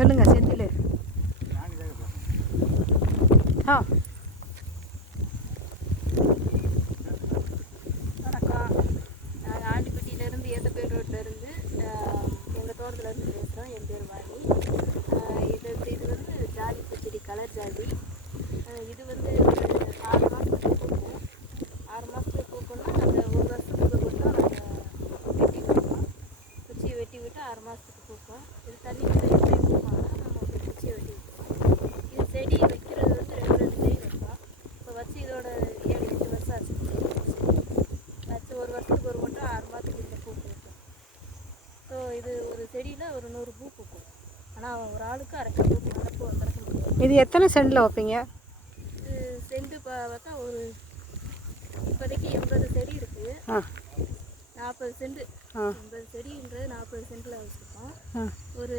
சொல்லுங்கள் செந்தில். ஆ வணக்கம். நாங்கள் ஆண்டிப்பட்டியிலேருந்து ஏத்தப்பேர் ரோட்லேருந்து எங்கள் தோட்டத்துலேருந்து பேசுகிறோம். என் பேர் வாணி. இது வந்து ஜாதி பூச்செடி, கலர் ஜாதி. இது வந்து ஒரு 6 மாதத்துக்கு பூக்கும். 6 மாதத்துக்கு பூக்கும்னா அந்த ஒரு வருஷத்துக்கு மட்டும் நாங்கள் வெட்டி விடுவோம். குச்சியை வெட்டி விட்டு 6 மாதத்துக்கு பூக்கும். இது தண்ணி எப்படி பூப்பாங்க, நம்ம குச்சியை வெட்டி விட்டுருவோம். இது செடி வைக்கிறது வந்து 2 செடி வைப்போம். இப்போ வச்சு இதோட 7-8 வருஷம் ஆச்சு. வச்சு ஒரு வருஷத்துக்கு ஒரு மட்டும் 6 மாதத்துக்கு இந்த பூ பூக்கும். ஸோ இது ஒரு செடியில் ஒரு 100 பூ பூக்கும். ஆனால் ஒரு ஆளுக்கு அரை கிலோ பூ நல்ல பூ பறக்க முடியும். இது எத்தனை சென்டில் வைப்பீங்க? இது செண்டு பார்த்தா ஒரு இப்போதைக்கு 80 செடி இருக்குது. 40 செண்டு. 80 செடின்றது 40 சென்டில் வச்சுருக்கோம். ஒரு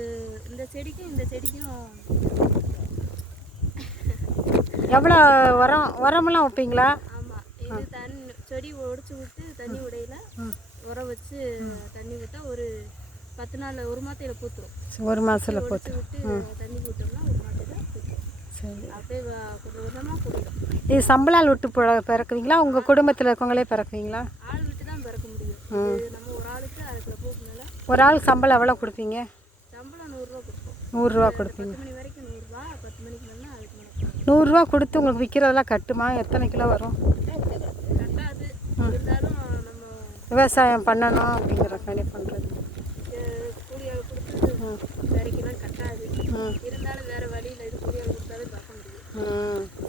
இந்த செடிக்கும் எவ்வளோ உரமெல்லாம் வைப்பீங்களா? ஆமாம். இது செடி ஒடிச்சு விட்டு தண்ணி உடையில உரம் வச்சு தண்ணி விட்டால் ஒரு 10 நாள், ஒரு மாதத்தில் பூத்துரும். ஒரு மாதத்தில் ஒடிச்சு விட்டு தண்ணி விட்டோம்னா ஒரு மாதத்தில் பூத்துரும். சரி. அப்படியே கொஞ்சம் கொஞ்சமாக போயிடும். இது சம்பளால் விட்டு பிறக்குவீங்களா? உங்கள் குடும்பத்தில் இருக்கவங்களே பிறக்குவீங்களா? ஆள் விட்டு தான் பிறக்க முடியும். இது நம்ம ஒரு ஆளுக்கு அரை கிலோ பூக்குனால ஒரு ஆளுக்கு சம்பளம் எவ்வளோ கொடுப்பீங்க? சம்பளம் 100 ரூபா கொடுப்போம். 100 ரூபா கொடுப்பீங்க. 10 மணி வரைக்கும் 100 ரூபா, 10 மணிக்கு மேலே அதுக்கு மேலே 100 ரூபா கொடுத்து உங்களுக்கு விற்கிறதெல்லாம் கட்டுமா? எத்தனை கிலோ வரும்? கட்டாது. இருந்தாலும் நம்ம விவசாயம் பண்ணணும் அப்படிங்கிறக்காண்டி பண்ணுறது. கூலி ஆள் கொடுத்து சரிக்கெல்லாம் கட்டாது. இருந்தாலும் வேறு வழியில் இது கூலி ஆள் கொடுத்தாவே பார்க்க முடியும்.